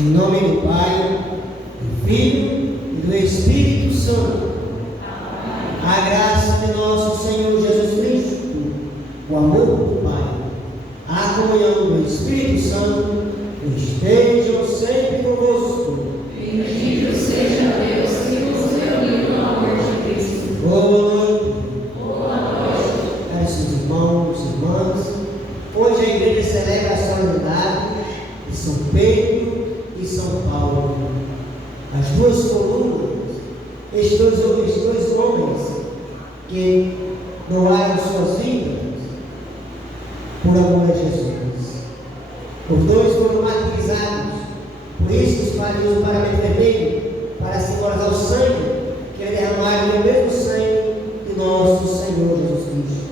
Em nome do Pai, do Filho e do Espírito Santo. A graça de nosso Senhor Jesus Cristo, o amor do Pai, a comunhão do Espírito Santo, estejam sempre convosco. Bendito seja Deus que nos reuniu no amor de Cristo. Boa noite. Boa noite. Caros irmãos e irmãs, hoje a igreja celebra a solenidade de São Pedro e São Paulo. As duas colunas, estes dois homens que doaram suas vidas por amor a Jesus. Os dois foram martirizados, por isso os padres do paramento vermelho, para simbolizar o sangue que é derramado no mesmo sangue de nosso Senhor Jesus Cristo.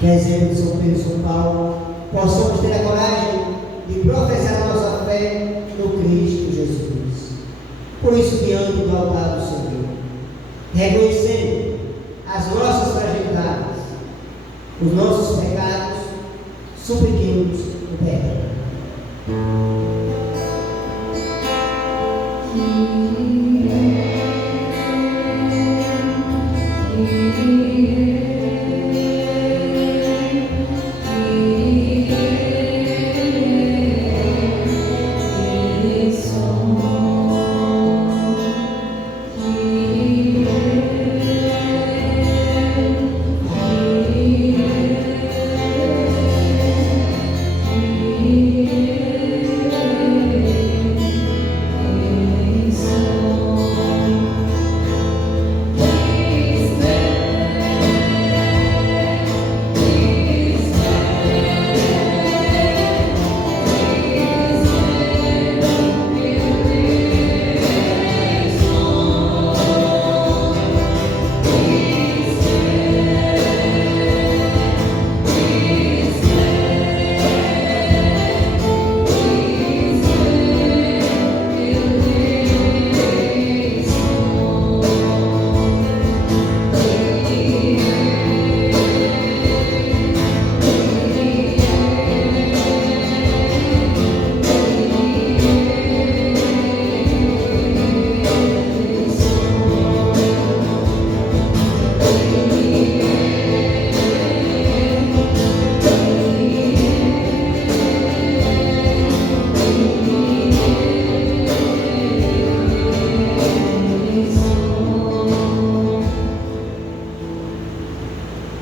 Que a exemplo de São Pedro e São Paulo, possamos ter a coragem de professar a nossa fé no Cristo Jesus. Por isso, diante do altar do Senhor, reconhecendo as nossas fragilidades, os nossos pecados, supliquemos o perdão.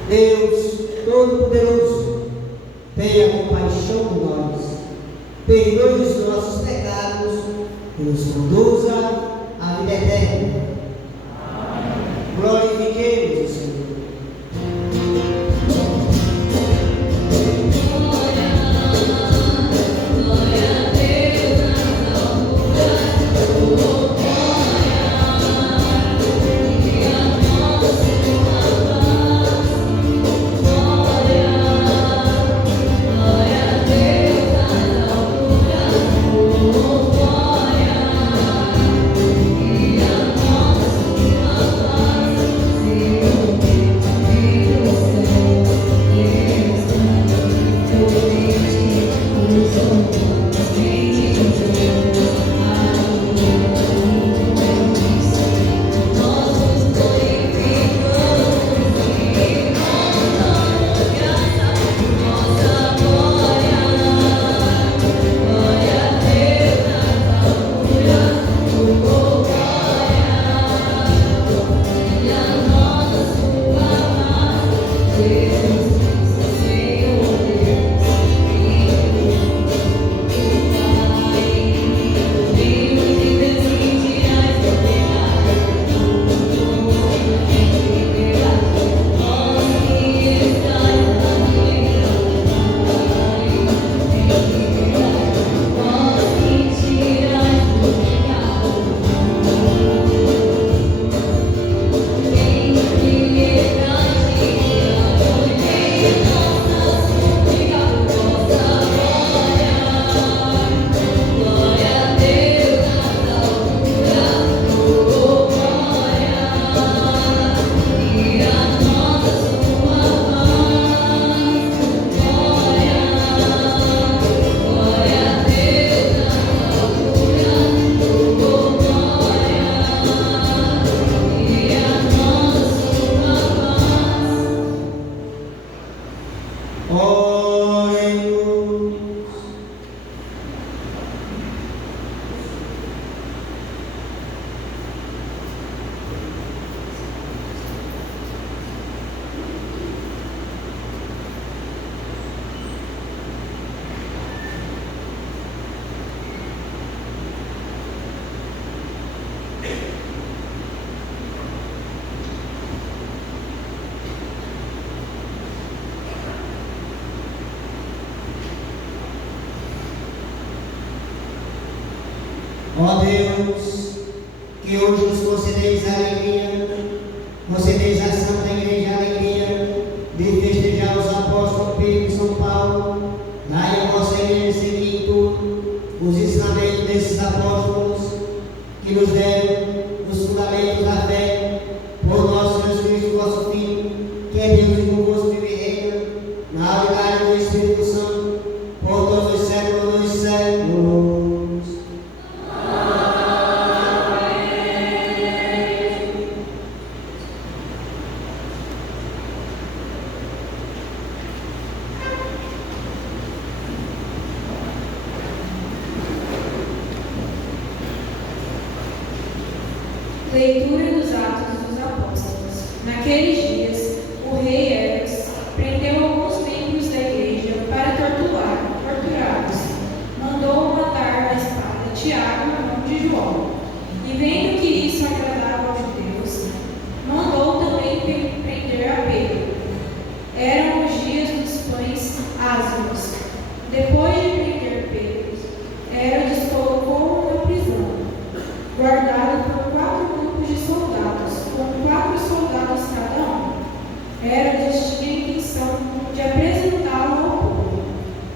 Deus Todo-Poderoso, tenha compaixão de nós, perdoe os nossos pecados e nos conduza à vida eterna. Glorifiquemos o Senhor. Ó Deus, que hoje nos concedeis a alegria, concedeis a Santa Igreja a alegria de festejar os apóstolos Pedro e São Paulo. Dai a vossa igreja seguir em tudo os ensinamentos desses apóstolos que nos deram os fundamentos da fé, por nosso Jesus Cristo, vosso Filho, que é Deus e convosco vive e reina, na unidade do Espírito Santo, por todos os séculos dos séculos. Leitura dos Atos dos Apóstolos. Naqueles dias, o rei Herodes prendeu alguns membros da igreja para torturá-los. Mandou matar a espada Tiago, irmão de João. E vendo que isso agradava aos judeus, mandou também prender a Pedro. Eram os dias dos pães ázimos. Depois de prender Pedro, Herodes colocou-o na prisão, guardado por 4 grupos de soldados, com 4 soldados cada um. Herodes tinha a intenção de apresentá-lo ao povo,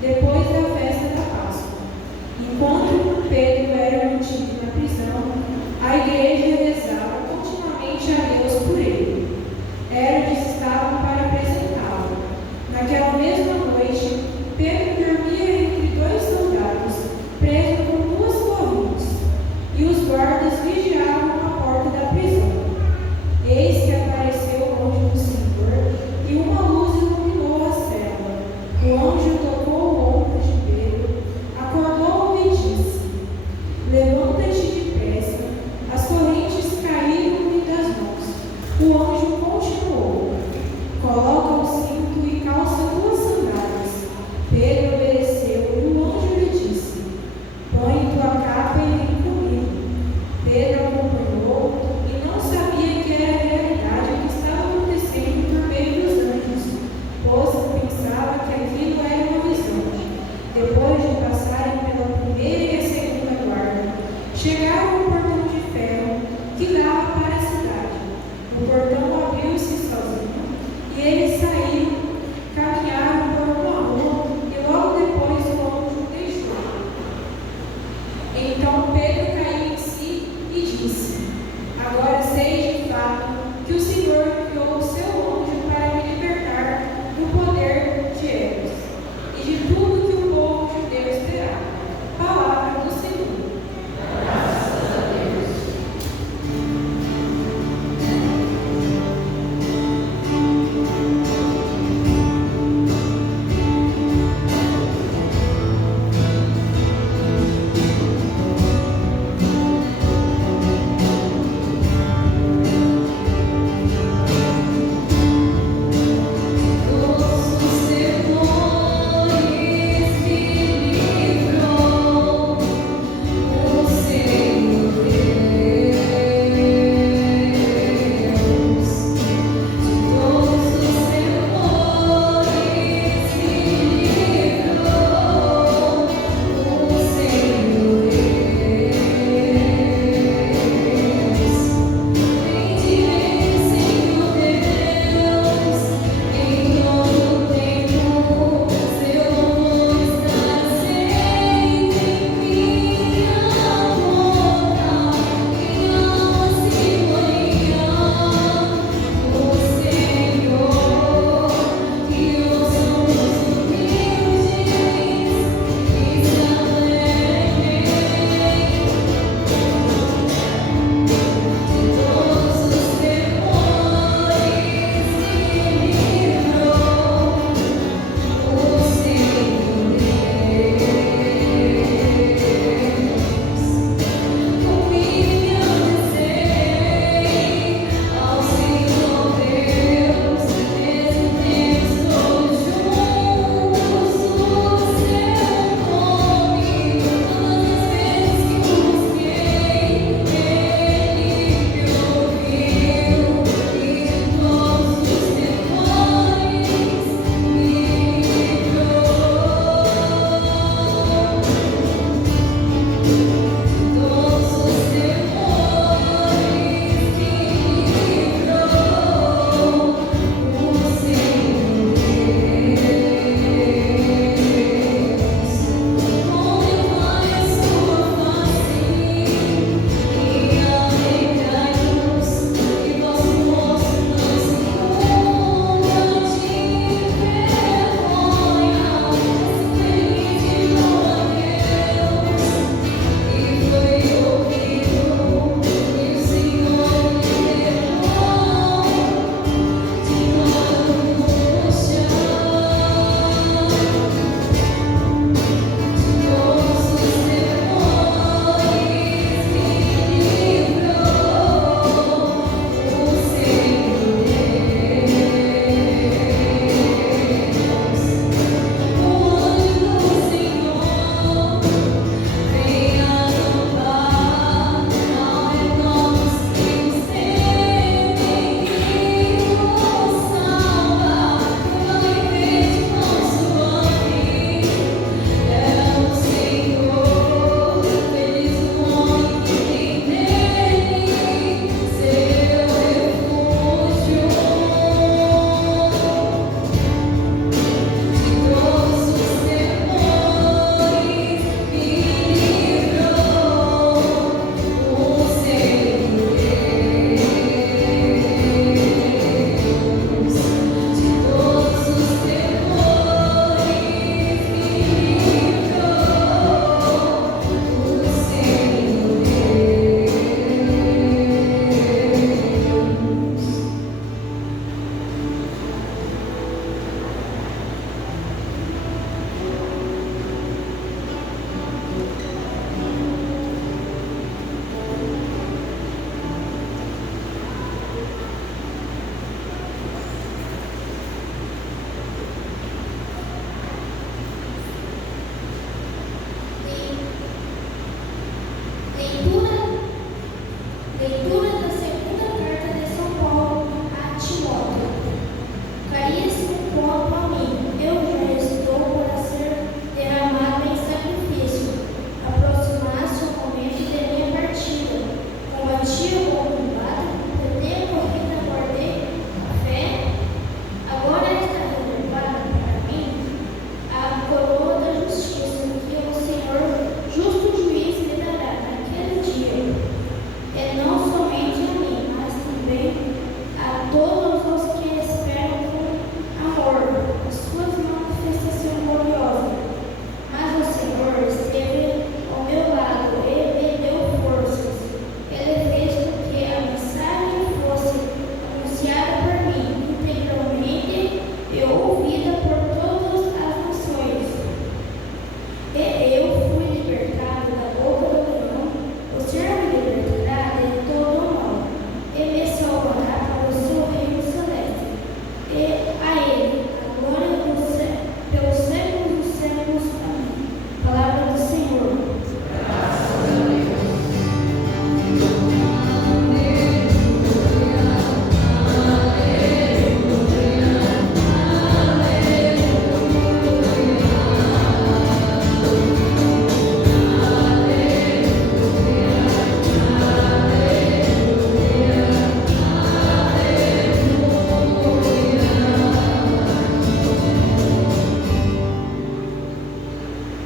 depois da festa da Páscoa. Enquanto Pedro era mantido na prisão, a igreja rezava continuamente a Deus por ele. Herodes estava para apresentá-lo. Naquela mesma noite, Pedro dormia entre 2 soldados, preso com 2 correntes, e os guardas vigiavam a porta da prisão. Eis que apareceu o anjo do Senhor, e uma luz iluminou a cela. O anjo tocou o ombro de Pedro, acordou-o e disse: Levanta-te depressa. As correntes caíram-lhe das mãos. O anjo continuou: Coloca o cinto e calça 2 sandálias. Pedro obedeceu, e o anjo lhe disse: Põe tua capa e vem comigo. Pedro acompanhou e não sabia que era realidade o que estava acontecendo por meio dos anjos, pois pensava que aquilo era uma visão. Depois de passarem pela primeira e a segunda guarda, chegaram ao portão de ferro que dava para a cidade. O portão abriu-se sozinho e eles saíram, caminharam por uma rua e logo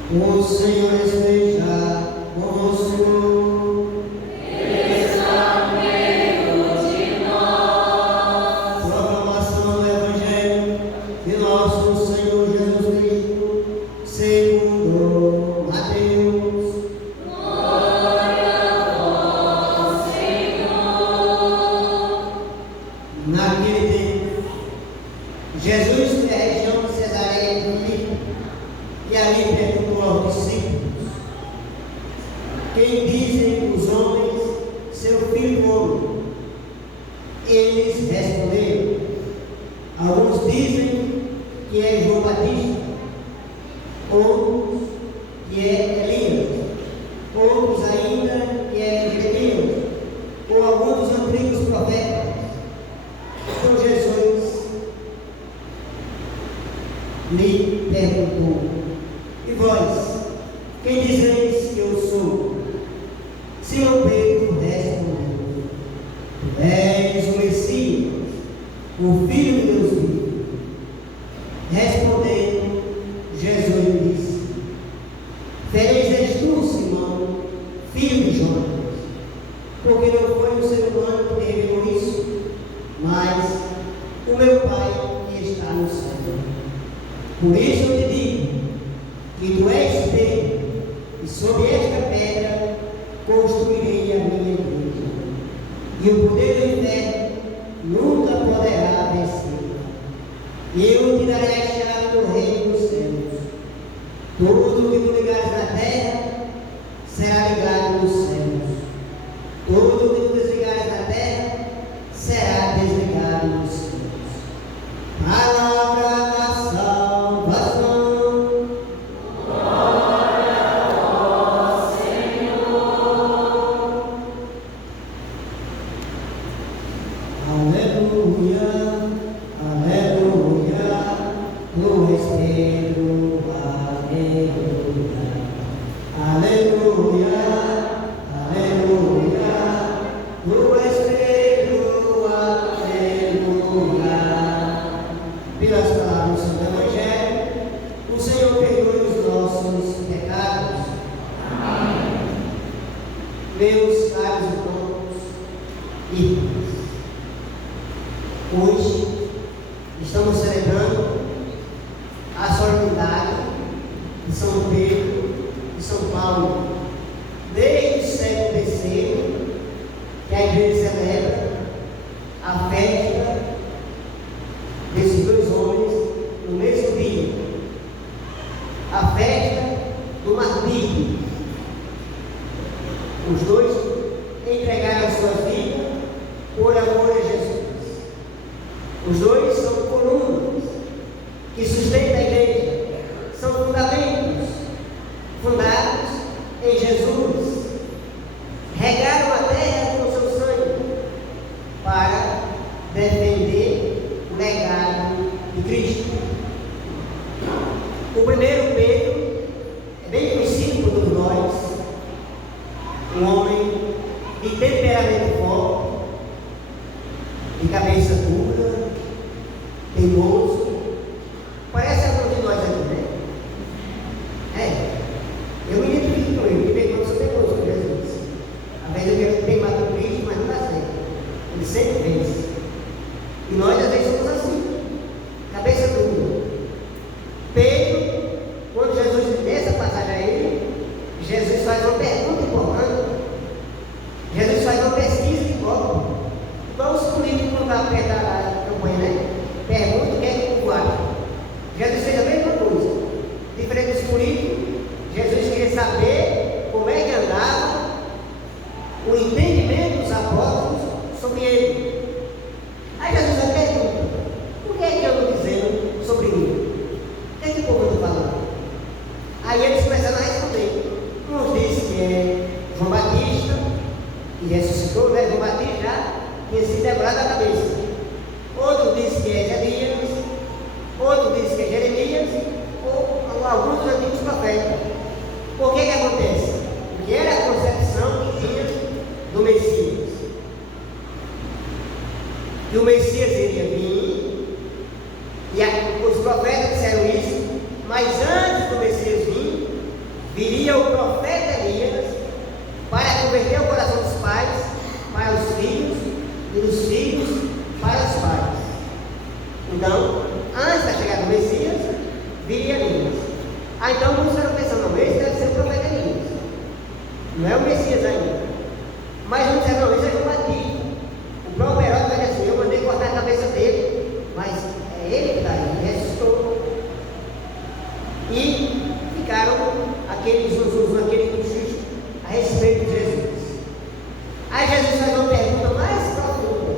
O Senhor esteja convosco. Está no meio de nós. Proclamação do Evangelho de nosso Senhor Jesus Cristo, segundo Mateus. Glória a vós, Senhor. Naquele tempo, Jesus foi à região de Cesareia de Filipe e ali perguntou aos discípulos: quem dizem os homens seu filho do homem? Eles responderam: alguns dizem que é João Batista, outros que é Elias, outros ainda que é Jeremias, ou alguns dos antigos profetas. Então Jesus lhe perguntou: e vós, quem dizeis que eu sou? Simão Pedro respondeu: tu és o Messias, o Filho de Deus vivo. Respondendo, Jesus lhe disse: feliz és tu, Simão, filho de Jonas, porque não foi o ser humano que te revelou isso, mas o meu Pai que está no céu. Por isso eu te digo que tu és Pedro, e sobre esta pedra construirei a minha igreja, e o poder do inferno nunca poderá vencê-la. Eu te darei a chave do reino dos céus. Tudo que tu ligares na terra será ligado nos céus. Tudo que tu desligares na terra será desligado nos céus. Palavra da salvação. Aleluia, aleluia, no espírito, aleluia, aleluia, aleluia, no espírito, aleluia. Pelas palavras do Santo Evangelho, o Senhor perdoe os nossos pecados. Amém. Meus caros irmãos e irmãs, hoje estamos celebrando a solenidade de São Pedro e São Paulo. Desde o século III, que a igreja celebra a festa desses dois homens no mesmo dia, a festa do martírio. Os dois entregaram a sua vida por amor a Jesus. Os dois são colunas que sustentam a igreja, são fundamentos fundados em Jesus. Regaram a terra com seu sangue para defender o legado de Cristo. O primeiro, Pedro, é bem conhecido por todos nós, um homem de temperamento forte, de cabeça dura, teimoso. Parece algum de nós aqui, né? Eu me identifico com ele, porque eu sou teimoso com Jesus. Às vezes eu quero teimar com Cristo, mas não dá certo. Ele sempre vence. E nós às vezes somos assim, cabeça dura. Pedro, quando Jesus nessa passagem a ele, Jesus faz uma pergunta importante. Jesus faz uma pesquisa de campo. Igual os políticos quando estão perto da campanha, né? Pergunta o que é que o povo acha. Jesus fez a mesma coisa. Diferente dos políticos, Jesus queria saber como é que andava o entendimento dos apóstolos sobre ele. Aí Jesus vai pergunta: o que é que eu estou dizendo sobre mim? O que é que o povo está falando? Aí eles começaram a responder. Uns dizem que é João Batista, que ressuscitou, né? João Batista já tinha sido quebrado a cabeça. Outro diz que é Elias, outro diz que é Jeremias, ou alguns dos antigos profetas. Por que acontece? Porque era a concepção que tinha do Messias. Que o Messias iria vir, e os profetas disseram isso, mas antes do Messias vir, muitos estavam pensando, não, esse deve ser o profeta Elias. Não é o Messias ainda. Mas um disseram, não, esse é João Batista. O próprio Herodes vai dizer assim, eu mandei cortar a cabeça dele, mas é ele que está aí, ressuscitou. E ficaram aquele zuzu, aquele cochicho a respeito de Jesus. Aí Jesus faz uma pergunta mais profunda.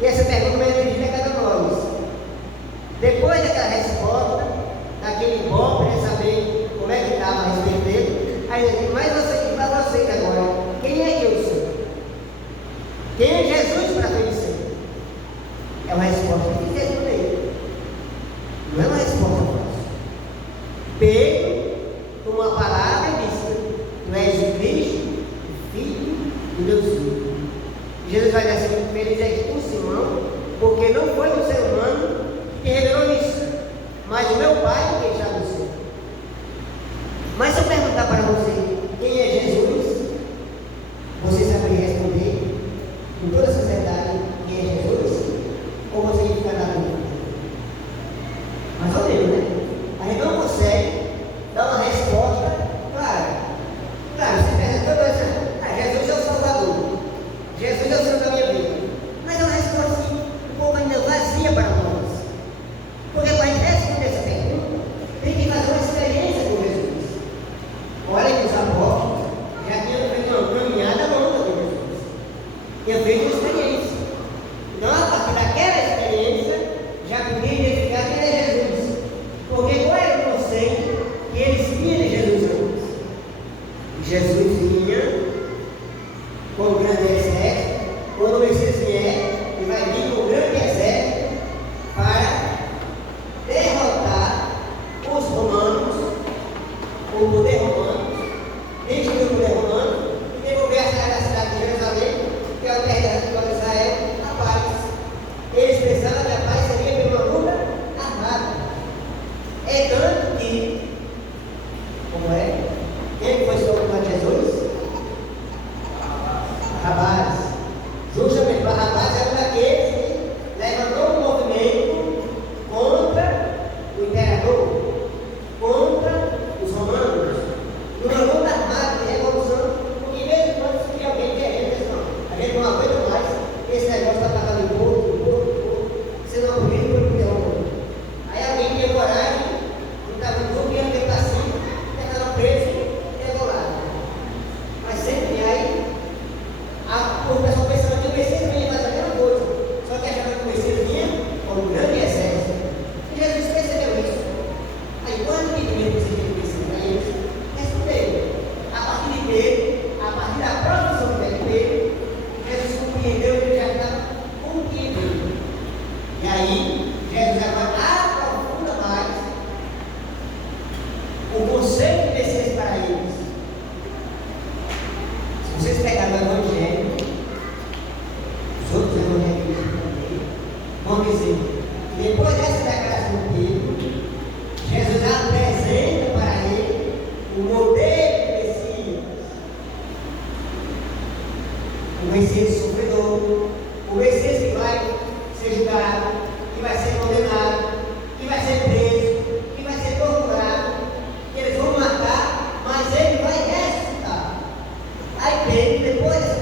E essa pergunta vai dirigir a cada nós. Depois daquela resposta, daquele bom para saber como é que estava a respeito dele, aí ele diz, mas você, para vocês agora, quem é que eu sou? Quem é Jesus para conhecer? É uma resposta que responder. Não é uma resposta fácil. Pedro, com uma palavra, disse: Tu és o Cristo, o Filho de Deus vivo. Jesus vai dizer assim: Feliz és tu, Simão, porque não foi o ser humano que revelou isso, mas o meu Pai que está no céu. Mas se eu perguntar para você quem é Jesus, você saberia responder com toda sinceridade quem é Jesus? Ou você ia ficar na dúvida? Mais ou menos, né? A gente não consegue dar uma resposta clara. Claro, você pergunta assim, Jesus é o Salvador, Jesus é o Senhor da minha vida. Mas é uma resposta assim, um pouco ainda vazia para nós. Porque para a gente responder essa pergunta, tem que fazer uma experiência com Jesus. Olha que os apóstolos já tinham feito uma caminhada longa com Jesus. Tinham feito uma experiência. Então, a partir daquela experiência, já podia identificar quem é Jesus. Porque qual era o conceito que eles tinham de Jesus antes? Jesus vinha com um grande exército. Quando o Messias vier, ele vai vir com um grande exército para derrotar os romanos, o poder romano, destruir o poder romano e devolver a cidade de Jerusalém, que é o território de Israel, a paz. Eles pensavam que a paz seria por uma luta armada. É tanto que, como é? Quem foi solto de Jesus? Barrabás. Justamente Barrabás era um daqueles que levantou um movimento contra o imperador, contra os romanos, numa luta armada de revolução, porque mesmo quando se cria alguém querendo, não, a gente não aguenta mais, esse negócio está pagando imposto, você não aproveita para o poder romano. Aí alguém tinha coragem, não estava no grupo, ia tentar assim, estava preso e regulado. Mas sempre aí, o pessoal pensava que o Messias vinha fazer a mesma coisa, só que achava que o Messias vinha com um grande exército. E Jesus percebeu isso. Aí quando que vinha você que Messias para eles? Responderam. A partir de Pedro, a partir da profissão de Pedro, Jesus compreendeu que ele já estava compreendendo. E aí, Jesus agora aprofunda mais o conceito de Messias para eles. Se vocês pegarem o Evangelho, os outros evangelhos também, vão dizer que depois dessa declaração de Pedro, Jesus apresenta para ele o modelo de Messias. O Messias sofredor, o Messias que vai ser julgado, que vai ser condenado, que vai ser preso, que vai ser torturado, que eles vão matar, mas ele vai ressuscitar. Aí Pedro, depois dessa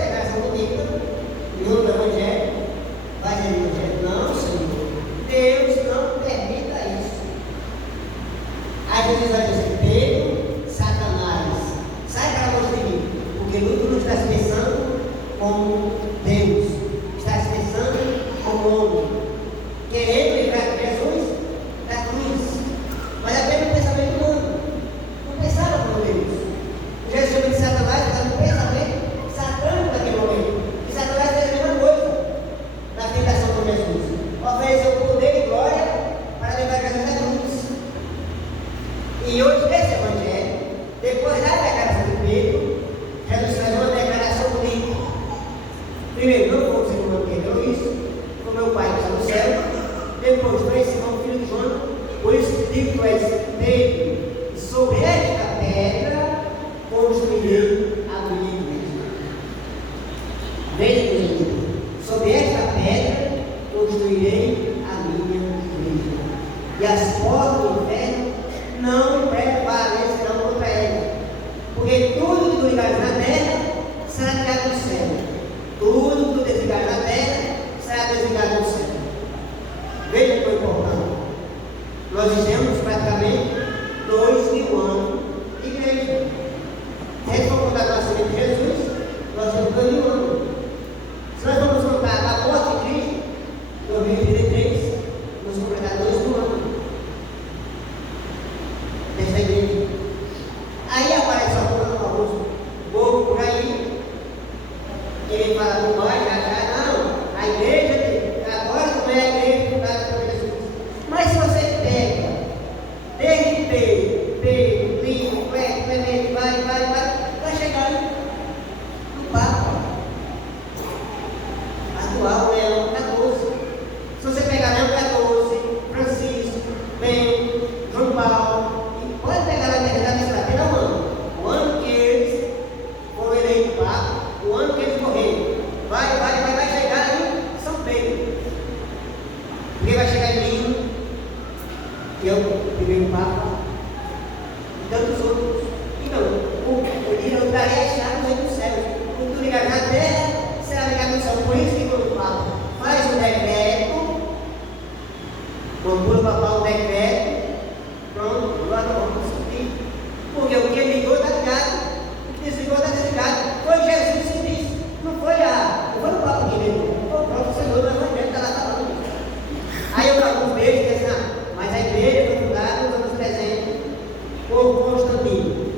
Constantino.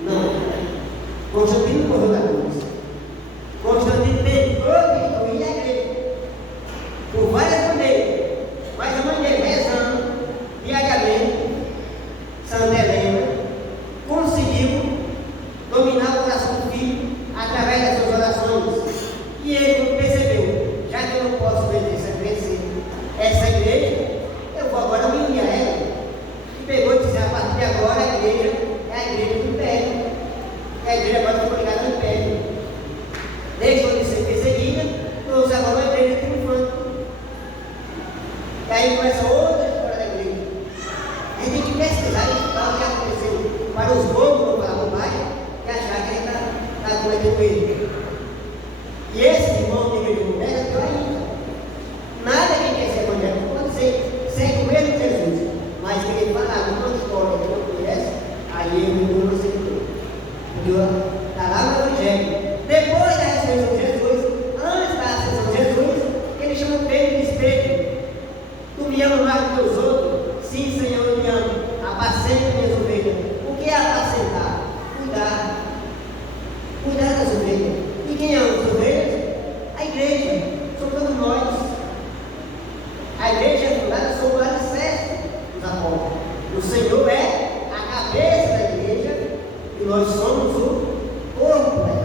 Não. Constantino morreu na cruz. Constantino tentou destruir a igreja por várias maneiras, mas a mãe dele, rezando diariamente, Santa Helena, conseguiu dominar o coração do filho através das suas orações. E ele percebeu: já que eu não posso vencer essa igreja, eu vou agora me unir a ela. E pegou e disse: a partir de agora a igreja é a igreja do Império. A igreja agora ficou ligada ao Império. Deixou de ser perseguida, trouxe agora a igreja triunfante. E aí começa outra história da igreja. A gente tem que pesquisar e estudar o que aconteceu para os bobos não falar bobagem e achar que ele está cometendo erro. E esse irmão de igreja moderna é pior ainda. Nada que quer ser evangélico pode ser o mesmo Jesus, mas que ele fala uma história que não conhece, aí ele não aceitou. Porque está lá no Evangelho. Depois da ressurreição de Jesus, antes da ascensão de Jesus, ele chama Pedro de espelho. Tu me amas mais do que os outros? Sim, Senhor, eu me amo. Apacenta minhas ovelhas. O que é apacentar? Cuidar. Cuidar das ovelhas. E quem ama as ovelhas? A igreja. Somos todos nós. A igreja é fundada sobre o alicerce dos apóstolos. O Senhor é a cabeça da igreja e nós somos o corpo da igreja.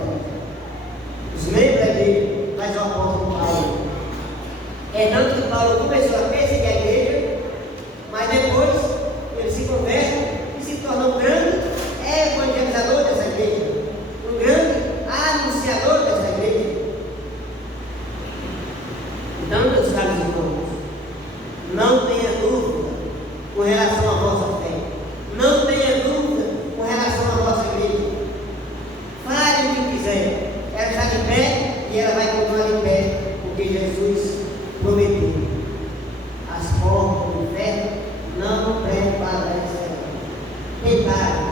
Os membros da igreja, mas o apóstolo Paulo. É tanto que Paulo começou a perseguir a igreja, mas depois ele se converte e se torna um grande evangelizador dessa igreja, um grande anunciador dessa igreja. Então, meus caros irmãos, não tenha dúvida com relação à vossa fé. Não tenha dúvida com relação à vossa igreja. Fale o que quiser. Ela está de pé e ela vai continuar de pé, porque Jesus prometeu: as portas do inferno não prevalecerão. Tentaram.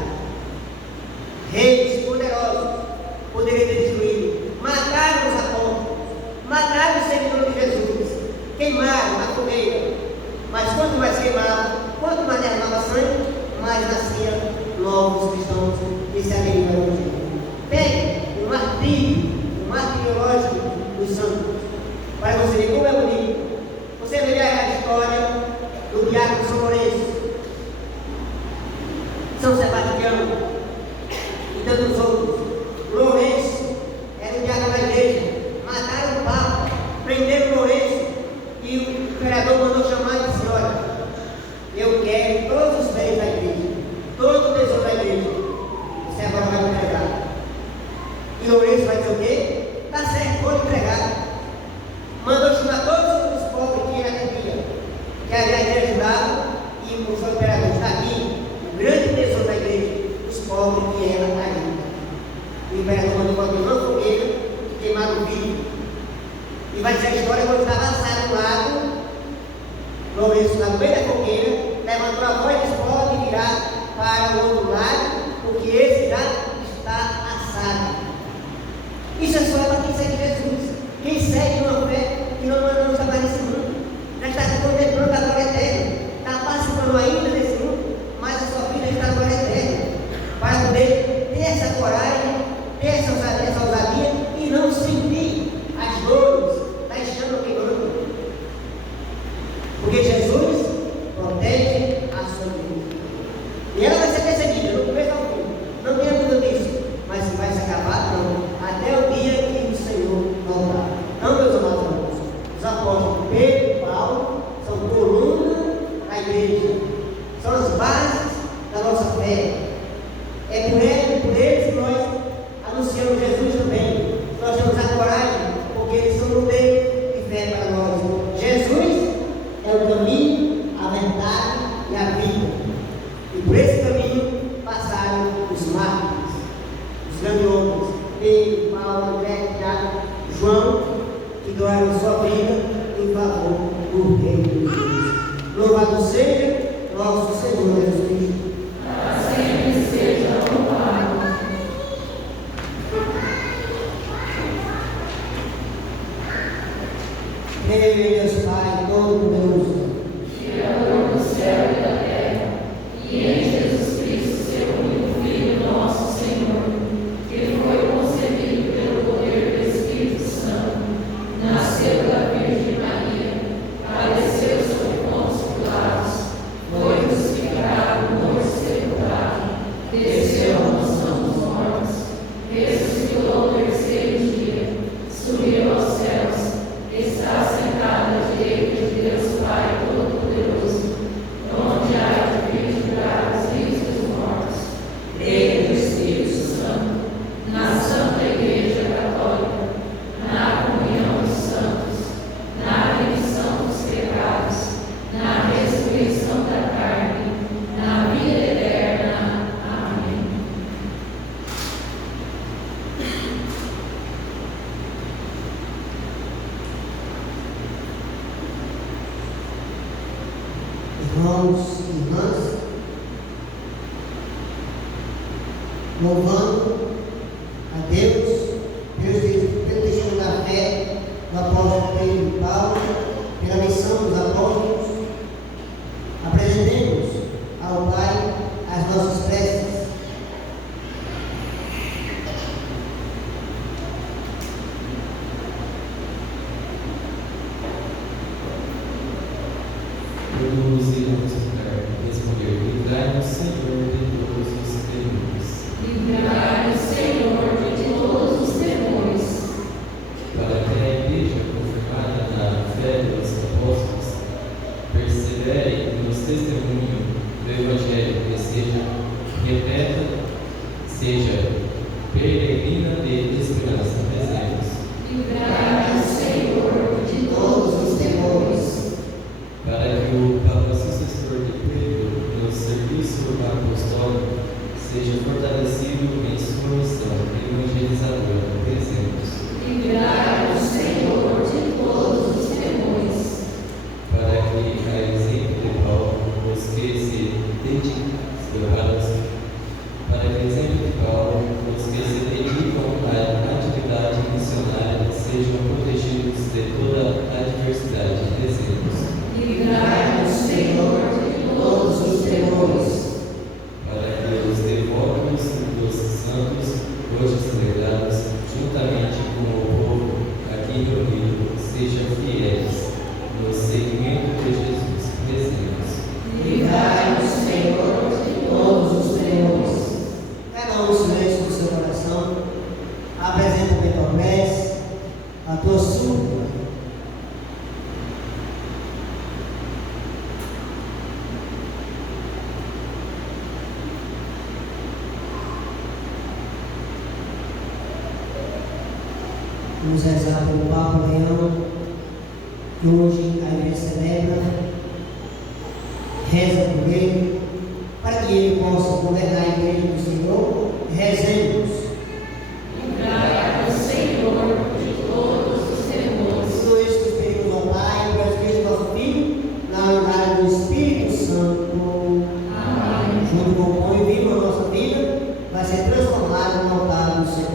Reis poderosos poderiam ter destruído. Mataram os apóstolos. Mataram os seguidores de Jesus. Queimaram na fogueira. Mas quanto mais queimava, quanto mais derramava sangue, mais nasciam novos cristãos que se aderiam ao Evangelho. Pegue o martiriológico dos santos, para você ver como é bonito. Você vê a história do diácono São Lourenço, São Sebastião e tantos outros. Lourenço era o diácono da igreja. Mataram o Papa, prenderam Lourenço e o imperador mandou chamar e disse: olha, eu quero todos os bens da igreja, todo o tesouro da igreja. Você agora vai me entregar. E Lourenço vai dizer o quê? Está certo, vou entregar. Mandou chamar todos os pobres que ele atendia, que a igreja ajudava, e o seu imperador: está aqui o grande tesouro da igreja, os pobres que ela ajuda. O imperador mandou botar uma fogueira e queimar o vidro. E vai dizer a história quando estava assado no lago, Lourenço, na meio da fogueira, levantou a voz dos pobres e virar para o outro lado, porque esse já está assado. Isso é só para quem segue Jesus. Quem segue uma fé que não está mais nesse mundo, já está contemplando a glória eterna, está participando ainda desse mundo, mas a sua vida está na glória eterna, para poder ter essa coragem, ter essa ousadia e não sentir as dores da chama queimando. Porque Jesus protege a sua vida. E ela vai ser perseguida, no começo ao fim. Não tenha dúvida disso. Mas se vai se acabar, não. Até o dia que o Senhor voltar. Não, meus amados irmãos. Os apóstolos Pedro e Paulo são coluna da igreja. São as bases da nossa fé. É por eles que nós anunciamos Jesus também. Nós temos a coragem, porque eles são modelo de fé para nós. Jesus é o caminho, a verdade e a vida. E por esse caminho passaram os mártires, os grandes homens, Pedro, Paulo, André, Tiago, João, que doaram sua vida em favor do reino de Deus. Louvado seja nosso Senhor Jesus Cristo. Para sempre seja louvado. Deus Pai Todo-Poderoso, Criador do céu e da terra, e em Jesus Cristo, seu irmãos e irmãs, louvando a Deus pelo testemunho da fé do apóstolo Pedro e Paulo, pela missão dos apóstolos. Apresentemos ao Pai as nossas preces. Todos iremos responder: livrai-nos, Senhor, de todos os temores. Livrai-nos, Senhor, de todos os temores. Para que a Igreja, confirmada na fé dos apóstolos, persevere no testemunho do Evangelho e seja repleta, seja peregrina de esperança. Rezemos. Livrai-nos, Senhor, de todos os temores. Para que o Papa sucessor de Pedro no serviço apostólico seja fortalecido em sua missão evangelizadora. Rezemos. Livrai-nos, Senhor, de todos os temores. Para que, a exemplo de Paulo, os que se dedicam à atividade missionária sejam protegidos de toda a adversidade. Rezemos. Livrai-nos, Senhor, de todos os temores. Para que os devotos dos santos, hoje celebrados, juntamente com o povo aqui reunido, sejam fiéis no seguimento de Jesus. Rezemos. Livrai-nos, Senhor, de todos os temores. Cada um silêncio do seu coração. Apresenta a tua prece, a tua súplica. Vamos rezar pelo Papa Leão, que hoje a igreja celebra. Reza por ele, para que ele possa governar a igreja do Senhor. Rezemos. Livrai-nos, Senhor, de todos os temores. Tudo isso que pedimos ao Pai, para a Cristo nosso Filho, na unidade do Espírito Santo. Amém. Junto com o pão e vinho, a nossa vida vai ser transformada no altar do Senhor.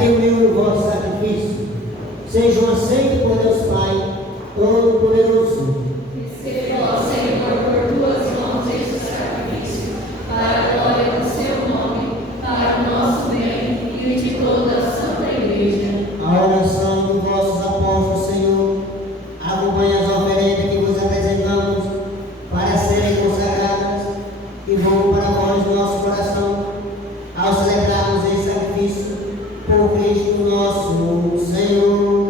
que o meu e o vosso sacrifício sejam aceitos por Deus Pai vão para nós do nosso coração ao celebrarmos esse sacrifício por Cristo nosso Senhor.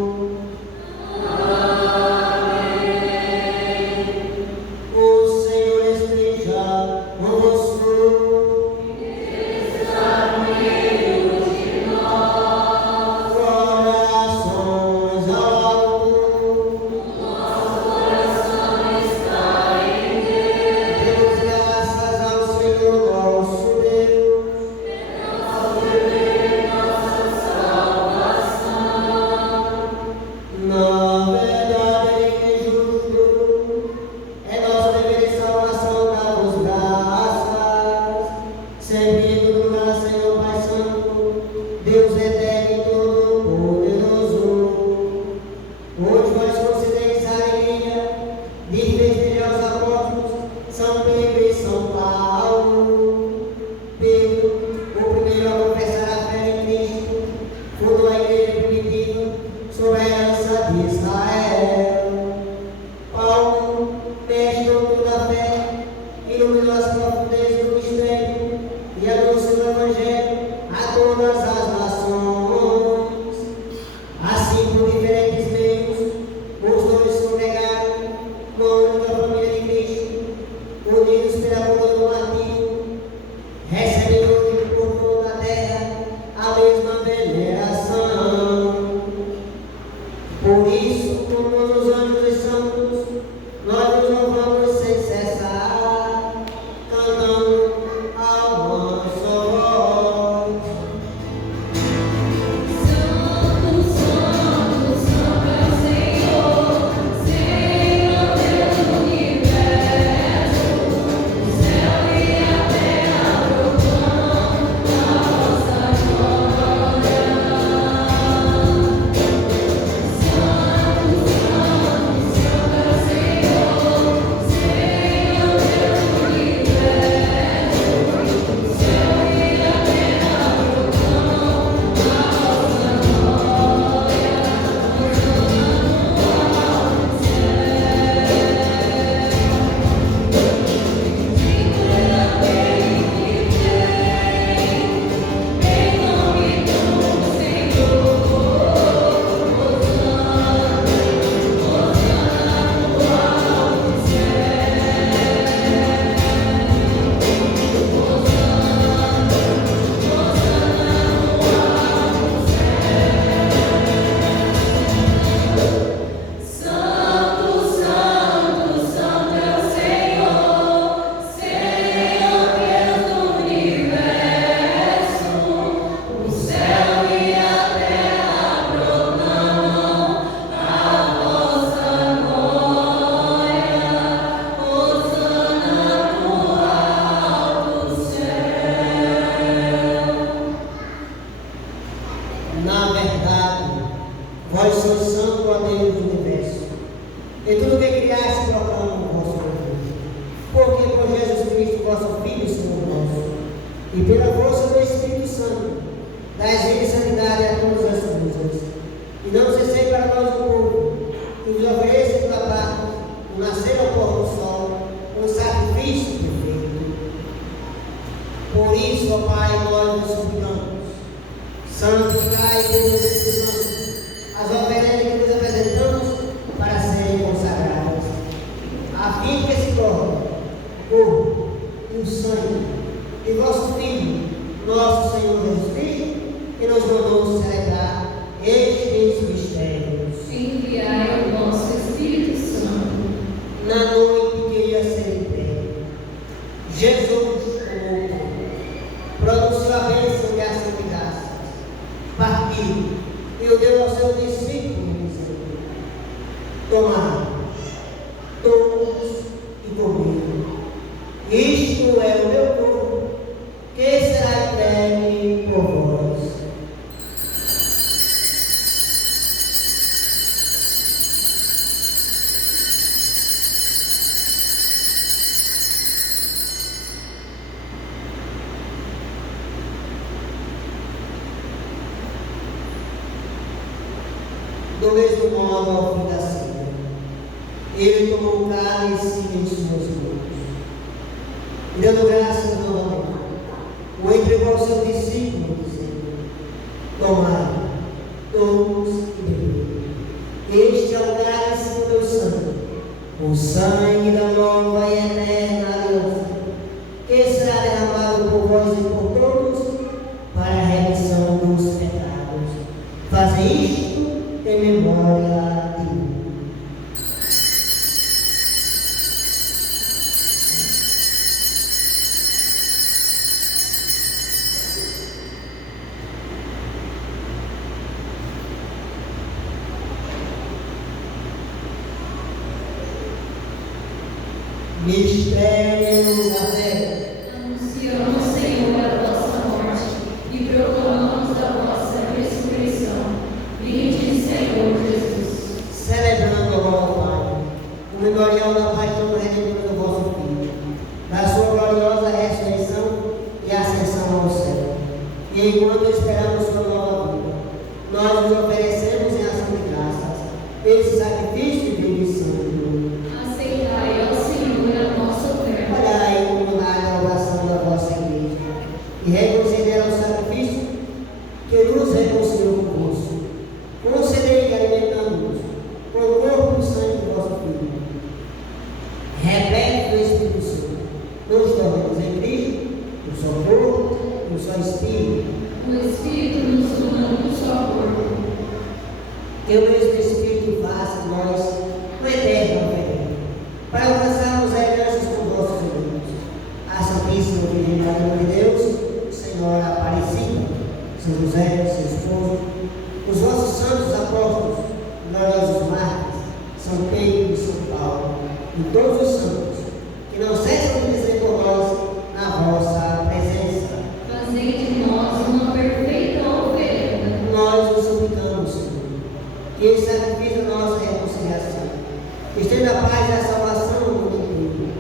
Do mesmo modo, ao fim da ceia, ele tomou o cálice em suas mãos dando graças novamente, o entregou aos seus discípulos, dizendo: tomai todos e bebei. Este é o cálice do meu sangue, o sangue da nova e eterna aliança, que será derramado por vós e por todos para a remissão dos pecados. Fazei isto em memória de mim. Mistério da fé. Anunciamos, Senhor, a vossa morte e proclamamos a vossa ressurreição. Vinde, Senhor Jesus. Celebrando agora, Pai, o memorial da paixão redentora do vosso Filho, da sua gloriosa ressurreição e ascensão ao céu. E enquanto esperamos sua nova vida, nós nos oferecemos em ação de graças esse sacrifício vivo e santo. Aceitai, ó Senhor, a nossa oferta. Olhai como dai a oração da vossa igreja e reconsidera o sacrifício que nos reconciliou convosco. Concedei que alimentamos com o corpo e sangue do vosso Filho, repleto do Espírito Santo, nos tornamos em Cristo um só corpo, um só Espírito. O Espírito nos una num só corpo. Que o mesmo Espírito faça de nós uma eterna oferta, para alcançarmos heranças com vossos irmãos. A Santíssima Virgindade de Deus, Senhora Aparecida, São José, seu esposo, os vossos santos apóstolos, gloriosos mártires, São Pedro e São Paulo, e todos os santos, que não cessam de dizer por nós na vossa presença. Fazei de nós uma perfeita oferenda. Nós vos suplicamos, Senhor, que esse sacrifício da nossa reconciliação estenda a paz e a salvação no mundo inteiro.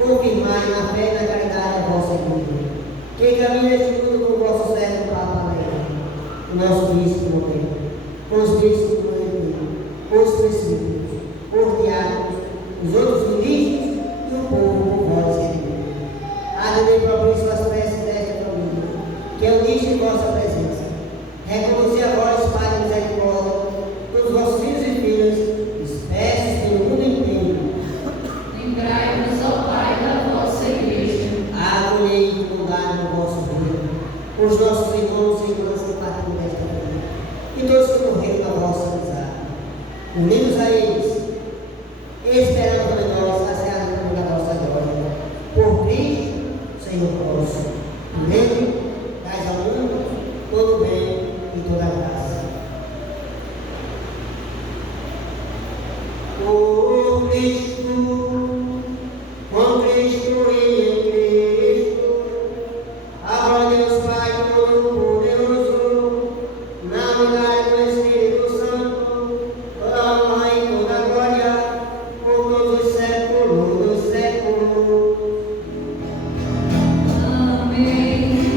Confirmai na fé e na caridade a vossa igreja, que caminha este mundo com o vosso servo Papa Leão, o nosso bispo moderno, com os bispos do mundo inteiro, os presbíteros, os diáconos, os outros ministros e o povo por vós redimido. Atendei propício às preces desta família, que é uniste em vossa presença. Reconheci a vós, Pai de misericórdia, dos vossos filhos e filhas, espécies pelo mundo inteiro. Lembrai-vos, ó Pai, da vossa igreja. Acolhei e bondade no vosso reino, os nossos irmãos e irmãs que partiram desta vida, e todos que morreram na vossa amizade. Unidos a eles, esperando também nós a serra da vossa glória. Por Cristo, Senhor nosso, nele, dais ao mundo todo o bem e toda a graça. Por Cristo, com Cristo e em Cristo, a Deus Pai Todo-Poderoso, na unidade do Espírito Santo, toda honra e toda glória, por todos os séculos dos séculos. Amém.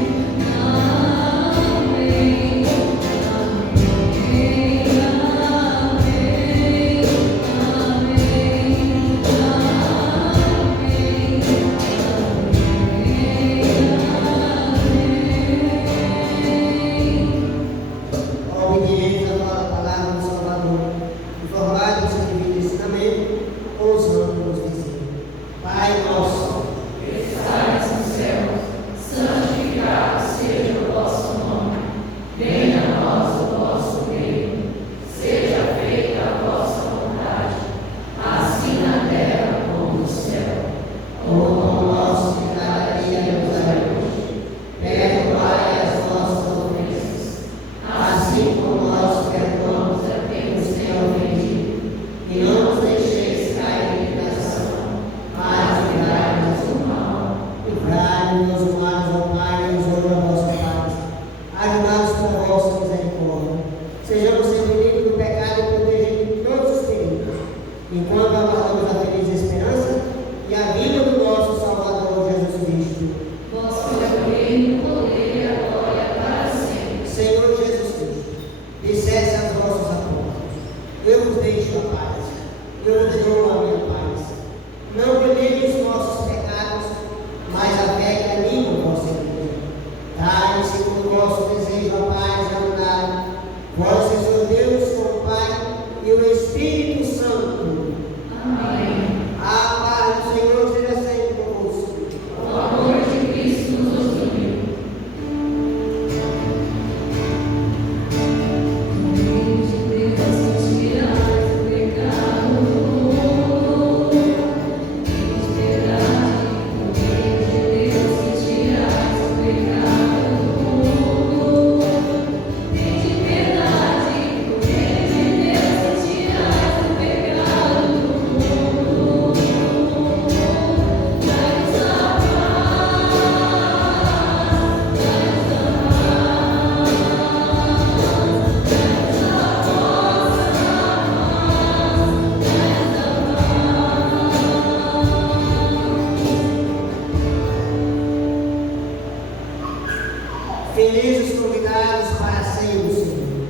Felizes os convidados para a ceia do Senhor.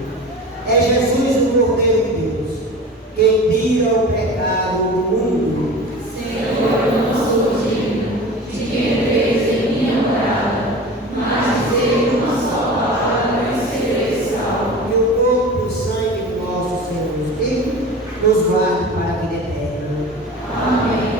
É Jesus, o Cordeiro de Deus, quem tira o pecado do mundo. Senhor, eu não sou digno de que entreis em minha morada, mas dizei uma só palavra e serei salvo. E o corpo e o sangue do nosso Senhor Cristo nos guarde para a vida eterna. Amém.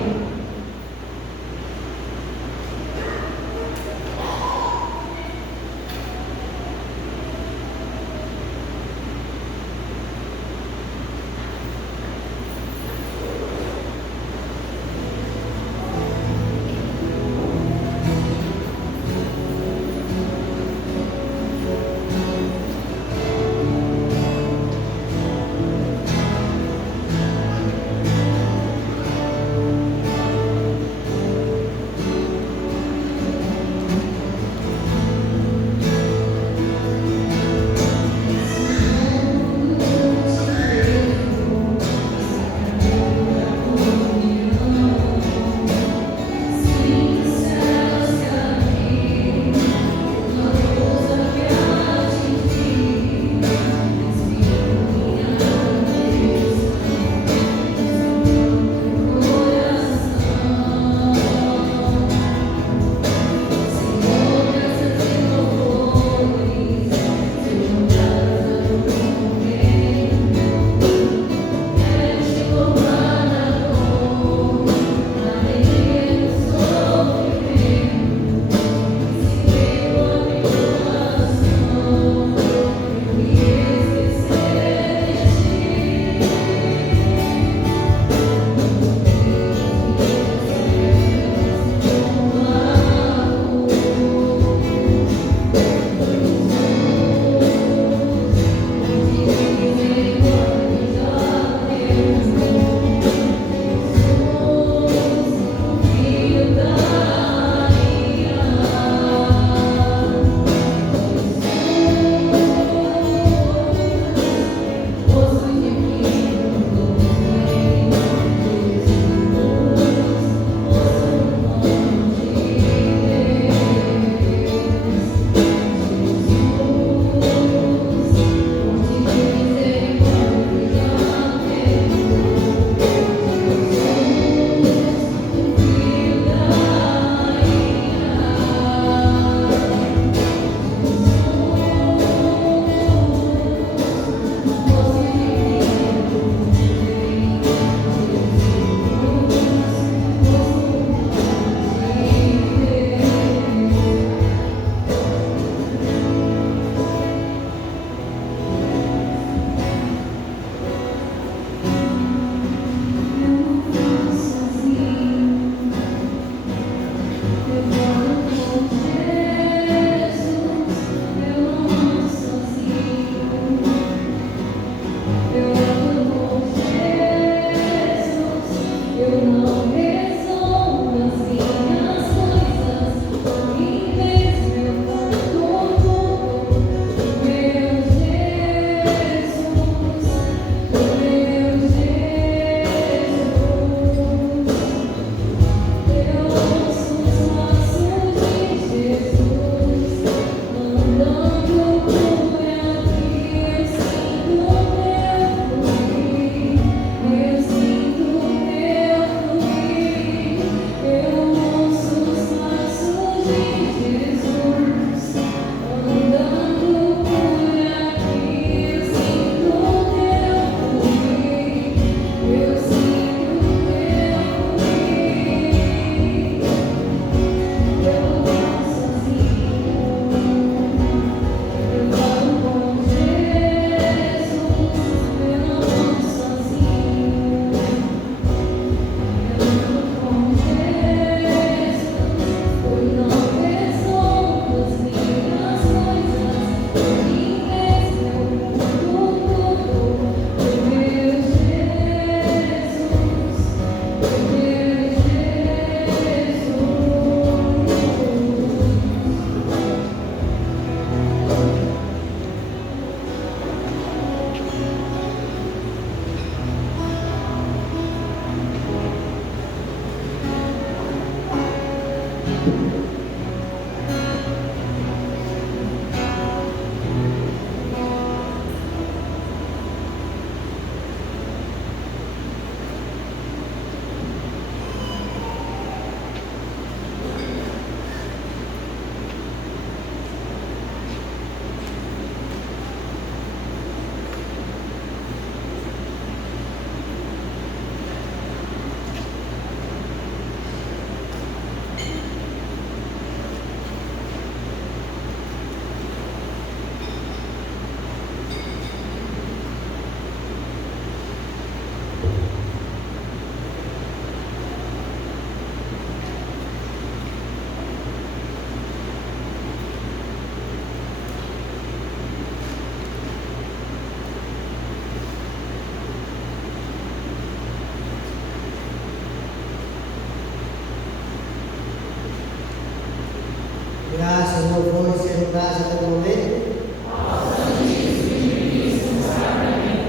Graças, louvores sejam dados a todo momento.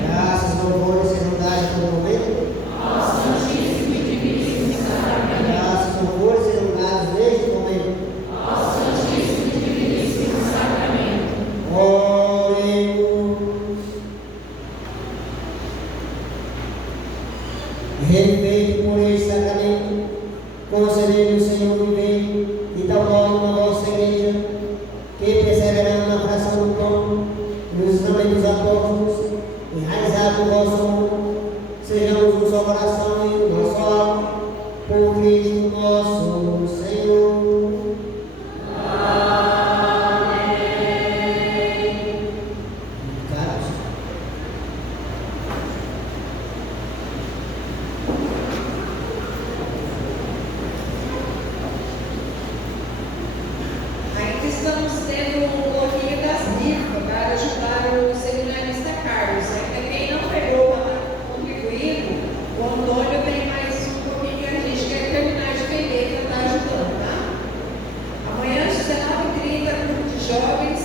Graças, louvores sejam dados a todo momento. Graças, louvores sejam dados neste momento. Oremos. Refeito por este sacramento, concedei-nos, Senhor, viver e tal modo na vossa igreja, que perseverando na fração do pão, nos ensinamentos dos apóstolos, enraizado no vosso amor, sejamos um só coração e uma só alma, por Cristo nosso Senhor. Amém. Carlos. Ainda estamos tendo um bloqueio das rifas para ajudar o seminarista Carlos. Ainda quem não pegou para contribuir, o Antônio tem mais um pouquinho que a gente quer terminar de vender para estar ajudando, tá? Amanhã às 19h30, grupo de jovens.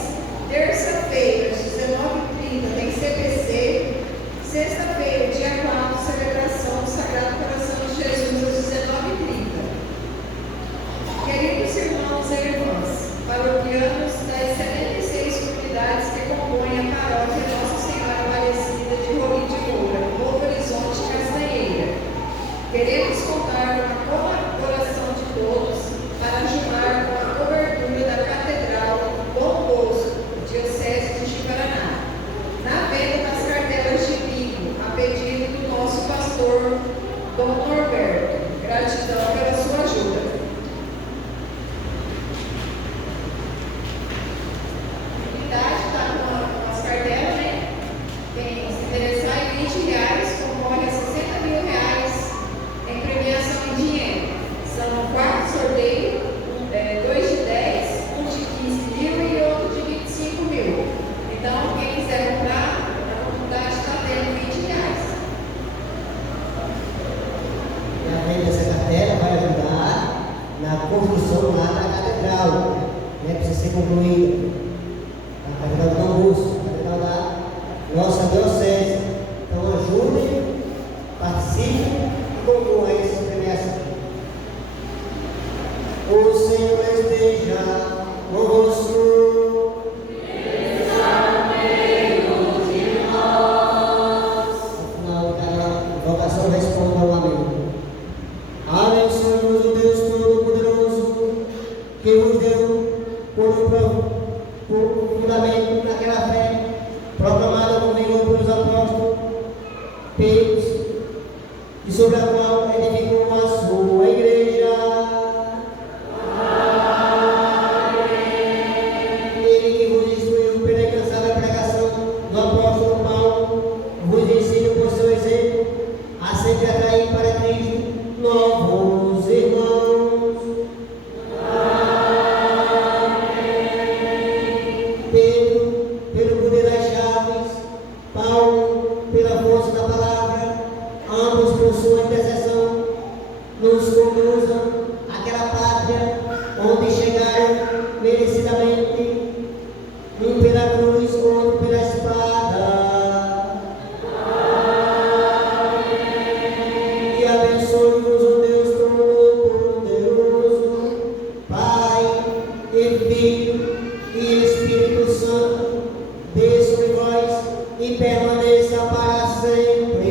Terça-feira, às 19h30, tem CPC. Sexta-feira, dia 4, celebração do Sagrado Coração de Jesus, às 19h30. Queridos irmãos e irmãs, paroquianos das 76 comunidades que compõem a paróquia Nossa Senhora Aparecida de Rolim de Moura, Novo Horizonte Castanheira, queremos contar com a colaboração de todos para ajudar com a cobertura da Catedral Dom Bosco, Diocese de Paraná, na venda das cartelas de bingo, a pedido do nosso pastor Dom Norberto. Gratidão pela sua ajuda. Está com as cartelas, né? Quem se interessar em R$20, concorre a R$60.000 em premiação em dinheiro. São 4 sorteios, 2 de 10, um de 15.000 e outro de 25.000. Então, quem quiser comprar, a comunidade está tendo R$20. E a venda dessa cartela vai ajudar na construção lá da catedral, né? Precisa ser concluída. A Catedral do Dom Bosco, a Catedral da nossa Diocese. Então ajudem, participem e concluam essa premiação. O Senhor esteja convosco. Ao final de cada vocação, respondam amém. Abençoe-nos o Deus Todo-Poderoso, que vos deu por fundamento naquela fé, proclamada com vigor pelos apóstolos, Pedro, e sobre a qual edificou a sua igreja. Ele que vos instruiu pela incansável pregação do apóstolo Paulo, vos ensina por seu exemplo a sempre atrair para Cristo novos irmãos. Pedro, pelo poder das chaves, Paulo, pela força da palavra, ambos por sua intercessão, nos conduzam àquela pátria onde chegaram merecidamente, um pela cruz, outro pela espada. E abençoe-nos o Deus Todo-Poderoso, Pai e Filho e Espírito Santo, desça sobre vós e permaneça para sempre.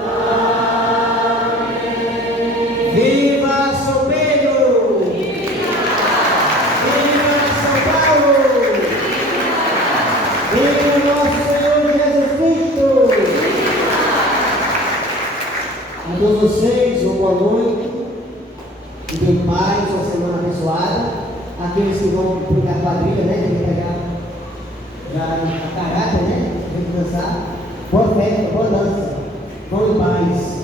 Amém. Viva São Pedro! Viva São Paulo! Viva nosso Senhor Jesus Cristo! A todos vocês, uma boa noite e bem paz, uma semana abençoada. Aqueles que vão para a quadrilha, né? Tem que pegar já a caráter, né? Tem que dançar. Boa festa, boa dança. Vão em paz.